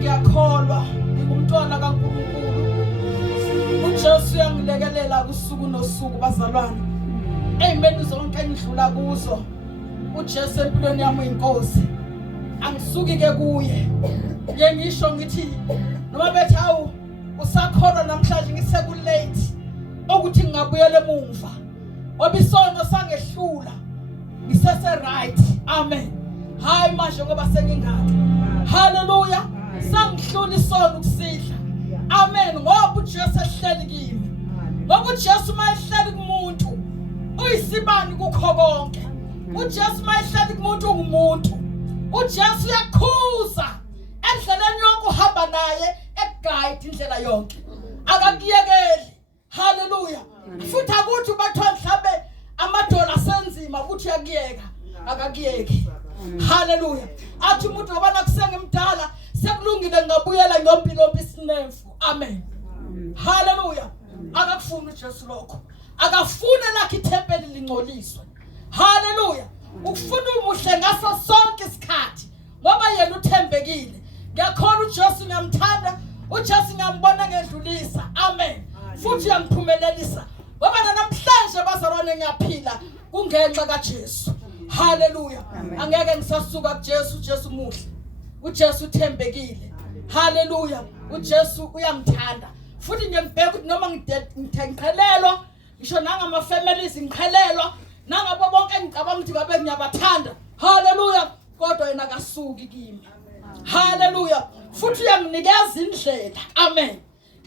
ngiyakholwa ngingumntwana kaNkulunkulu. uJesu uyangilekelela kusuku nosuku bazalwane. Ey'meni zonke engidlula kuzo uJesu empilweni yami uyinkosi. Angisuki-ke kuye. Ngeke ngisho ngithi noma bethi hawu usakholwa namhlanje ngisekulate ukuthi ngingabuyela emuva. Ngoba isono sangehlula ngisese right. Amen. Hayi manje ngoba sengingaka. Hallelujah. Sangihlula isono ukusidla. Amen. Ngoba uJesu ehleli kimi. Ngoba uJesu mayehleli kumuntu uyisibani kukho konke. uJesu mayehleli kumuntu ungumuntu. uJesu uyakhuza endleleni yonke uhamba naye eguide indlela yonke. Akakuyekeli. Hallelujah. Futhi akuthi bathwa mhlabe amadola senzima ukuthi yakuyeka. Akakuyeki. Hallelujah. Athi umuntu ngoba nakusengemdala sekulungile ngabuyela ngompilo isinemfu. Amen. Hallelujah. Akakufuni uJesu lokho. Akafuna lakhe ithempeli lingcoliswe. Hallelujah. Ukufuna umuhle ngaso sonke isikhathi ngoba yena uthembekile. Ngiyakholwa uJesu ngiyamthanda. uJesu ngiyambona ngedlulisa. Amen. Futhi uyangiphumelelisa. Ngoba namhlanje bazalwane ngiyaphila kungenxa kaJesu. Hallelujah. Angeke ngisasuka kuJesu. uJesu muhle. uJesu uthembekile. Hallelujah. uJesu uyangithanda. Futhi ngiyambheka ukuthi noma ngithenqhelelwa ngisho nangama families ngikhelelwa nangabo bonke engicabanga ukuthi ngabe ngiyabathanda. Hallelujah. Kodwa yena akasuki kimi. Hallelujah. Futhi uyanginikeza indlela. Amen.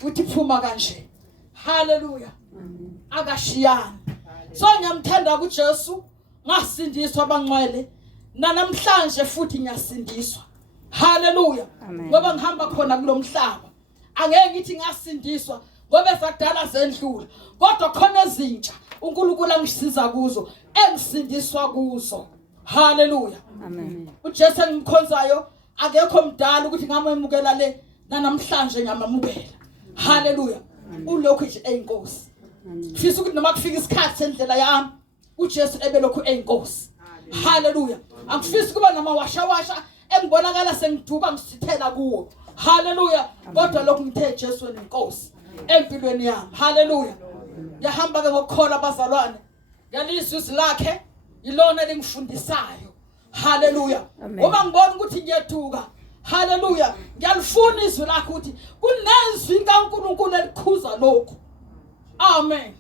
Uthi phuma kanje. Hallelujah. Akashiyani. So ngiyamthanda kuJesu. Ngasindiswa bangcwele. Namhlanje futhi ngiyasindiswa. Hallelujah. Ngoba ngihamba khona kulomhlaba. Angeke ngithi ngasindiswa ngoba esakudala sendlula. Kodwa khona ezintsha uNkulunkulu angisiza kuzo engisindiswa kuzo. Hallelujah. Amen. uJesu engimkhonzayo akekho mdala ukuthi ngamemukela le namhlanje ngiyamamukela. Hallelujah. Ulokhu nje eyinkosi. Fisa ukuthi noma kufika isikhathi sendlela yami uJesu ebelokhu eyinkosi. Hallelujah. Angifisi kuba namawashawasha engibonakala sengiduka ngisithela kuwo. Hallelujah. Kodwa lokhu ngithe Jesu wenkosi empilweni yami. Hallelujah. Ngiyahamba ke ngokukholwa bazalwane. Ngiyalizwa izwi lakhe ilona lingifundisayo. Hallelujah. Uma ngibona ukuthi ngiyaduka. Hallelujah. Ngiyalifuna izwi lakhe ukuthi kunezwi kaNkulunkulu elikhuza lokho. Amen.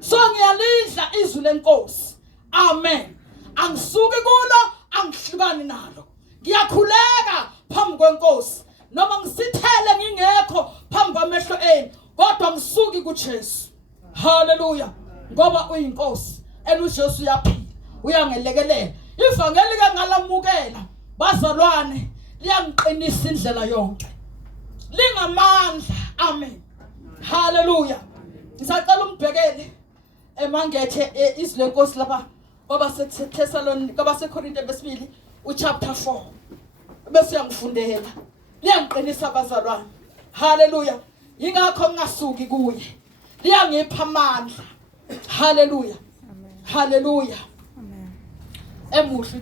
So ngiyalidla izwi lenkosi. Amen. Angisuki kulo, angihlukani nalo. Ngiyakhuleka phambi kwenkosi. Noma ngisithele ngingekho phambi kwamehlo eni, kodwa ngisuki kuJesu. Hallelujah. Ngoba uyinkosi, uJesu uyaphila, uyangelekelela. Ivangeli ke ngalamukela bazalwane liyangiqinisa indlela yonke. Lingamandla. Amen. Hallelujah. Ngisacela umbhekele emangethe izwi lenkosi lapha ngoba seThessalonike ngoba seKorinte besibili uchapter 4. Bese uyangifundela. Liyangiqinisa abazalwane. Hallelujah. Ingakho ngingasuki kuye. Liyangipha amandla. Hallelujah. Amen. Hallelujah. Amen. Emuhle